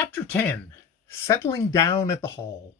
Chapter 10. Settling Down at the Hall.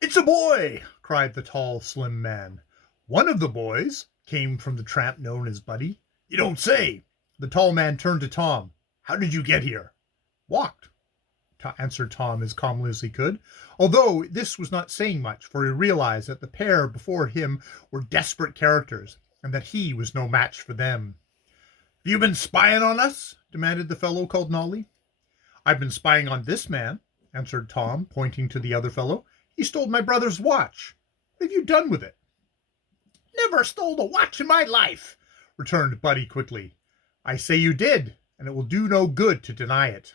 "It's a boy!" cried the tall, slim man. "One of the boys," came from the tramp known as Buddy. "You don't say!" The tall man turned to Tom. "How did you get here?" "Walked," answered Tom as calmly as he could, although this was not saying much, for he realized that the pair before him were desperate characters, and that he was no match for them. "Have you been spying on us?" demanded the fellow called Nolly. "I've been spying on this man," answered Tom, pointing to the other fellow. "He stole my brother's watch. What have you done with it?" "Never stole a watch in my life," returned Buddy quickly. "I say you did, and it will do no good to deny it."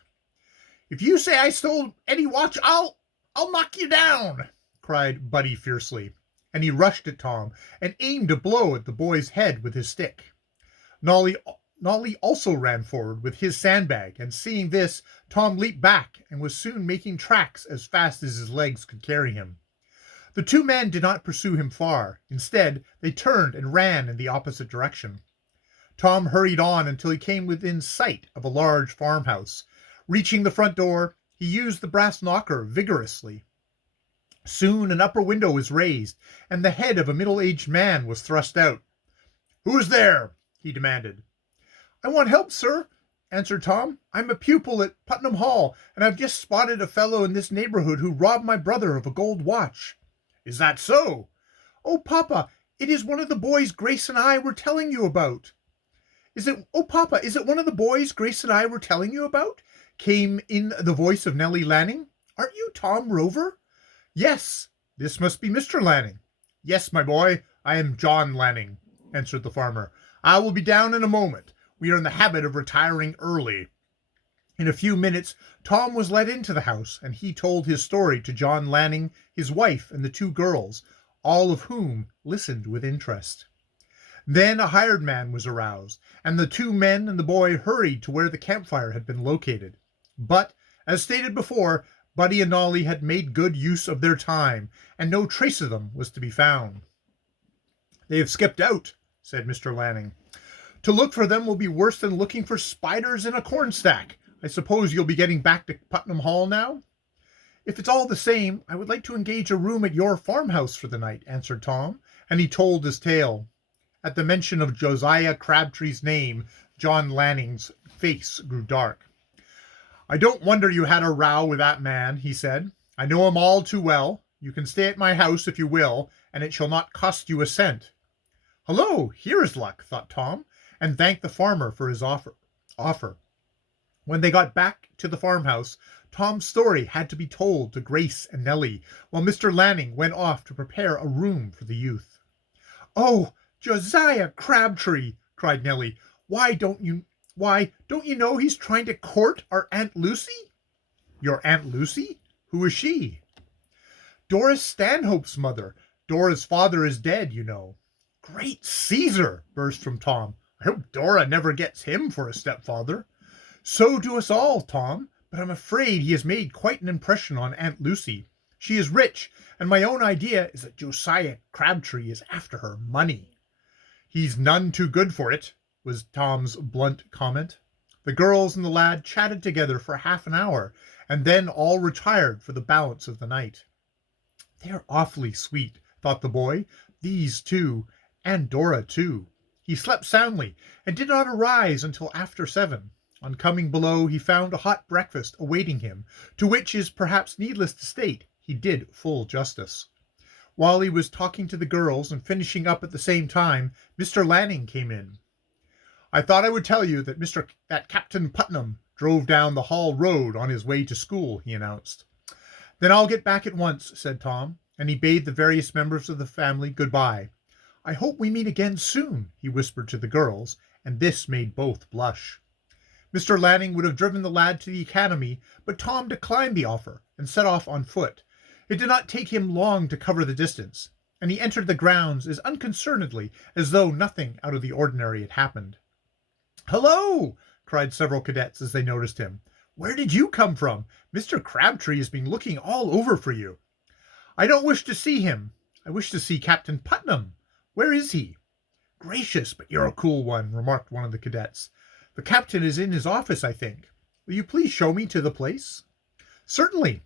"If you say I stole any watch, I'll knock you down," cried Buddy fiercely, and he rushed at Tom and aimed a blow at the boy's head with his stick. Nolly also ran forward with his sandbag, and seeing this, Tom leaped back and was soon making tracks as fast as his legs could carry him. The two men did not pursue him far. Instead, they turned and ran in the opposite direction. Tom hurried on until he came within sight of a large farmhouse. Reaching the front door, he used the brass knocker vigorously. Soon an upper window was raised, and the head of a middle-aged man was thrust out. "Who is there?" he demanded. "I want help, sir," answered Tom. "I'm a pupil at Putnam Hall, and I've just spotted a fellow in this neighborhood who robbed my brother of a gold watch." "Is that so?" "Oh, Papa, it is one of the boys Grace and I were telling you about." Papa, is it one of the boys Grace and I were telling you about?" came in the voice of Nellie Lanning. "Aren't you Tom Rover?" "Yes, this must be Mr. Lanning." "Yes, my boy, I am John Lanning," answered the farmer. "I will be down in a moment. We are in the habit of retiring early." In a few minutes, Tom was led into the house, and he told his story to John Lanning, his wife, and the two girls, all of whom listened with interest. Then a hired man was aroused, and the two men and the boy hurried to where the campfire had been located. But, as stated before, Buddy and Nolly had made good use of their time, and no trace of them was to be found. "They have skipped out," said Mr. Lanning. "To look for them will be worse than looking for spiders in a cornstack. I suppose you'll be getting back to Putnam Hall now?" "If it's all the same, I would like to engage a room at your farmhouse for the night," answered Tom, and he told his tale. At the mention of Josiah Crabtree's name, John Lanning's face grew dark. "I don't wonder you had a row with that man," he said. "I know him all too well. You can stay at my house if you will, and it shall not cost you a cent." "Hullo, here is luck," thought Tom, and thanked the farmer for his offer. When they got back to the farmhouse, Tom's story had to be told to Grace and Nellie, while Mr. Lanning went off to prepare a room for the youth. "Oh, Josiah Crabtree!" cried Nellie. Why, don't you know he's trying to court our Aunt Lucy?" "Your Aunt Lucy? Who is she?" "Doris Stanhope's mother. Dora's father is dead, you know." "Great Caesar!" burst from Tom. "I hope Dora never gets him for a stepfather." "So do us all, Tom, but I'm afraid he has made quite an impression on Aunt Lucy. She is rich, and my own idea is that Josiah Crabtree is after her money." "He's none too good for it," was Tom's blunt comment. The girls and the lad chatted together for half an hour, and then all retired for the balance of the night. "They're awfully sweet," thought the boy, "these two, and Dora too." He slept soundly, and did not arise until after 7. On coming below, he found a hot breakfast awaiting him, to which is perhaps needless to state he did full justice. While he was talking to the girls and finishing up at the same time, Mr. Lanning came in. "I thought I would tell you that Captain Putnam drove down the Hall Road on his way to school," he announced. "Then I'll get back at once," said Tom, and he bade the various members of the family goodbye. "I hope we meet again soon," he whispered to the girls, and this made both blush. Mr. Lanning would have driven the lad to the academy, but Tom declined the offer and set off on foot. It did not take him long to cover the distance, and he entered the grounds as unconcernedly as though nothing out of the ordinary had happened. "Hello!" cried several cadets as they noticed him. "Where did you come from? Mr. Crabtree has been looking all over for you." "I don't wish to see him. I wish to see Captain Putnam. Where is he?" "Gracious, but you're a cool one," remarked one of the cadets. "The captain is in his office, I think. Will you please show me to the place?" Certainly.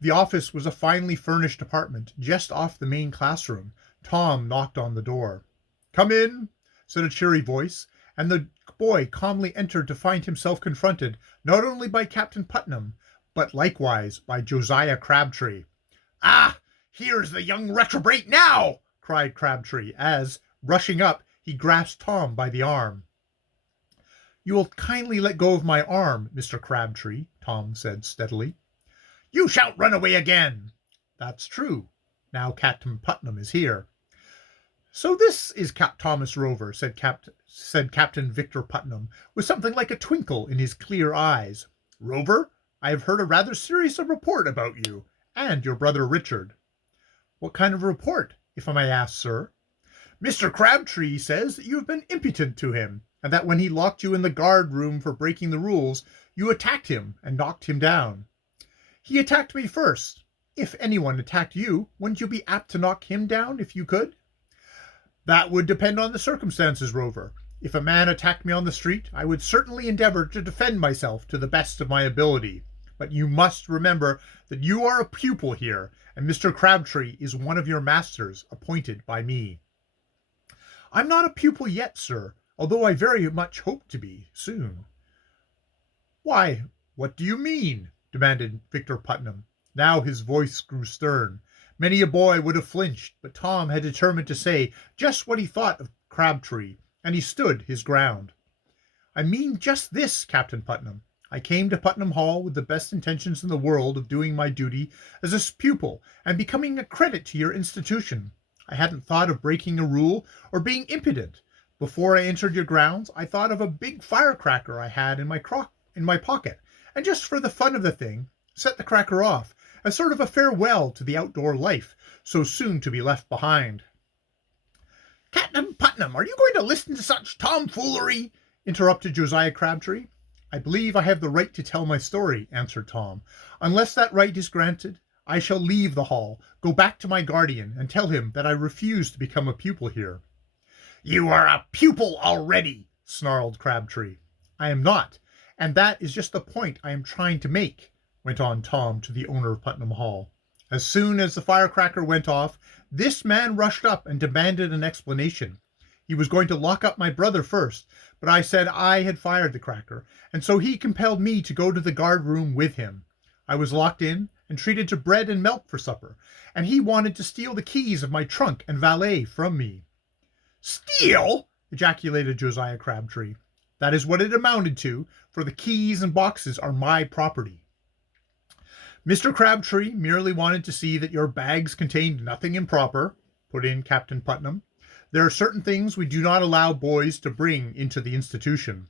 The office was a finely furnished apartment just off the main classroom. Tom knocked on the door. "Come in," said a cheery voice, and the boy calmly entered to find himself confronted not only by Captain Putnam, but likewise by Josiah Crabtree. "Ah, here's the young reprobate now!" cried Crabtree, as, rushing up, he grasped Tom by the arm. "You will kindly let go of my arm, Mr. Crabtree," Tom said steadily. "You shan't run away again." "That's true, now Captain Putnam is here." "So this is Thomas Rover," said Captain Victor Putnam, with something like a twinkle in his clear eyes. "Rover, I have heard a rather serious report about you and your brother Richard." "What kind of report, if I may ask, sir?" "Mr. Crabtree says that you have been impudent to him, and that when he locked you in the guard room for breaking the rules, you attacked him and knocked him down." "He attacked me first. If anyone attacked you, wouldn't you be apt to knock him down if you could?" "That would depend on the circumstances, Rover. If a man attacked me on the street, I would certainly endeavor to defend myself to the best of my ability. But you must remember that you are a pupil here, and Mr. Crabtree is one of your masters, appointed by me." "I'm not a pupil yet, sir, although I very much hope to be soon." "Why, what do you mean?" demanded Victor Putnam. Now his voice grew stern. Many a boy would have flinched, but Tom had determined to say just what he thought of Crabtree, and he stood his ground. "I mean just this, Captain Putnam. I came to Putnam Hall with the best intentions in the world of doing my duty as a pupil and becoming a credit to your institution. I hadn't thought of breaking a rule or being impudent. Before I entered your grounds, I thought of a big firecracker I had in my pocket, and just for the fun of the thing, set the cracker off, as sort of a farewell to the outdoor life so soon to be left behind." "Captain Putnam, are you going to listen to such tomfoolery?" interrupted Josiah Crabtree. "I believe I have the right to tell my story," answered Tom. "Unless that right is granted, I shall leave the hall, go back to my guardian, and tell him that I refuse to become a pupil here." "You are a pupil already," snarled Crabtree. "I am not, and that is just the point I am trying to make," went on Tom to the owner of Putnam Hall. "As soon as the firecracker went off, this man rushed up and demanded an explanation. He was going to lock up my brother first, but I said I had fired the cracker, and so he compelled me to go to the guard room with him. I was locked in and treated to bread and milk for supper, and he wanted to steal the keys of my trunk and valet from me." "Steal!" ejaculated Josiah Crabtree. "That is what it amounted to, for the keys and boxes are my property." "Mr. Crabtree merely wanted to see that your bags contained nothing improper," put in Captain Putnam. "There are certain things we do not allow boys to bring into the institution."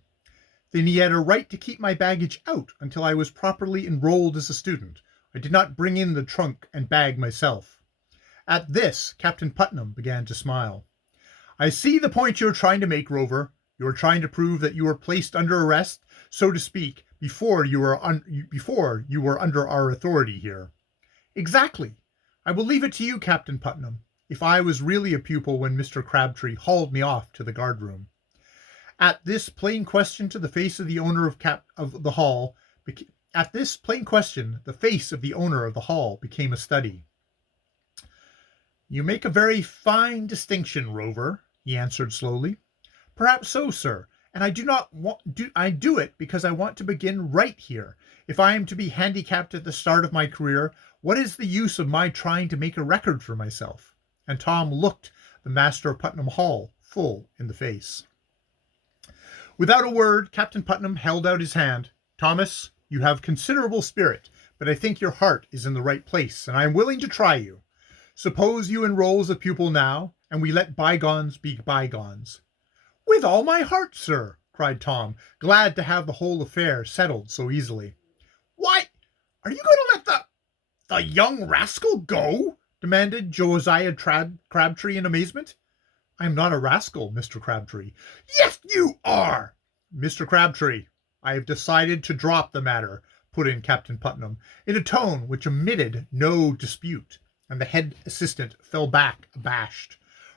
"Then he had a right to keep my baggage out until I was properly enrolled as a student. I did not bring in the trunk and bag myself." At this, Captain Putnam began to smile. "I see the point you are trying to make, Rover. You are trying to prove that you were placed under arrest, so to speak, before you were under our authority here." "Exactly. I will leave it to you, Captain Putnam, if I was really a pupil when Mr. Crabtree hauled me off to the guard room." At this plain question to the face of the owner of the hall, at this plain question, the face of the owner of the hall became a study. "You make a very fine distinction, Rover," he answered slowly. "Perhaps so, sir, and I do it because I want to begin right here. If I am to be handicapped at the start of my career, what is the use of my trying to make a record for myself?" And Tom looked the master of Putnam Hall full in the face. Without a word, Captain Putnam held out his hand. "Thomas, you have considerable spirit, but I think your heart is in the right place, and I am willing to try you. Suppose you enroll as a pupil now, and we let bygones be bygones." "With all my heart, sir," cried Tom, glad to have the whole affair settled so easily. "Why, are you going to let the young rascal go?" demanded Josiah Crabtree in amazement. "I am not a rascal, Mr. Crabtree." "Yes, you are." "Mr. Crabtree, I have decided to drop the matter," put in Captain Putnam, in a tone which admitted no dispute, and the head assistant fell back abashed.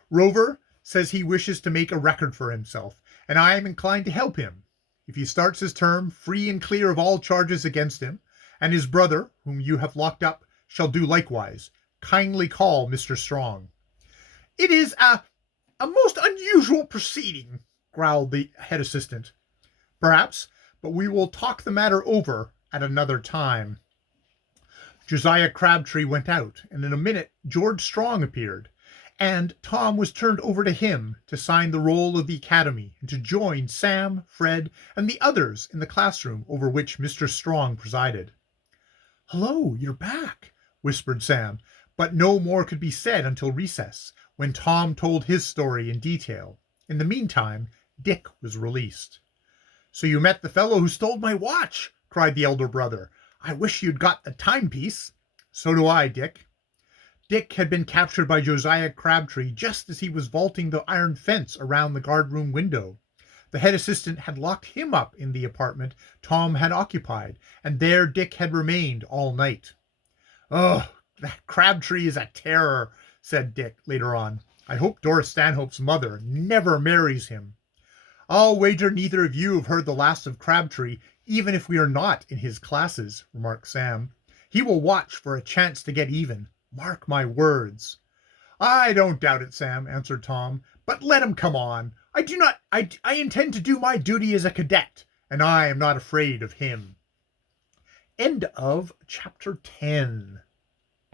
"Rover says he wishes to make a record for himself, and I am inclined to help him. If he starts his term free and clear of all charges against him, and his brother, whom you have locked up, shall do likewise. Kindly call Mr. Strong." "It is a most unusual proceeding," growled the head assistant. "Perhaps, but we will talk the matter over at another time." Josiah Crabtree went out, and in a minute George Strong appeared, and Tom was turned over to him to sign the roll of the academy and to join Sam, Fred, and the others in the classroom over which Mr. Strong presided. "Hello, you're back," whispered Sam, but no more could be said until recess, when Tom told his story in detail. In the meantime, Dick was released. "So you met the fellow who stole my watch," cried the elder brother. "I wish you'd got the timepiece." "So do I, Dick." Dick had been captured by Josiah Crabtree just as he was vaulting the iron fence around the guardroom window. The head assistant had locked him up in the apartment Tom had occupied, and there Dick had remained all night. "Oh, that Crabtree is a terror," said Dick later on. "I hope Doris Stanhope's mother never marries him." "I'll wager neither of you have heard the last of Crabtree, even if we are not in his classes," remarked Sam. "He will watch for a chance to get even. Mark my words." "I don't doubt it, Sam," answered Tom, "but let him come on. I intend to do my duty as a cadet, and I am not afraid of him." End of chapter 10.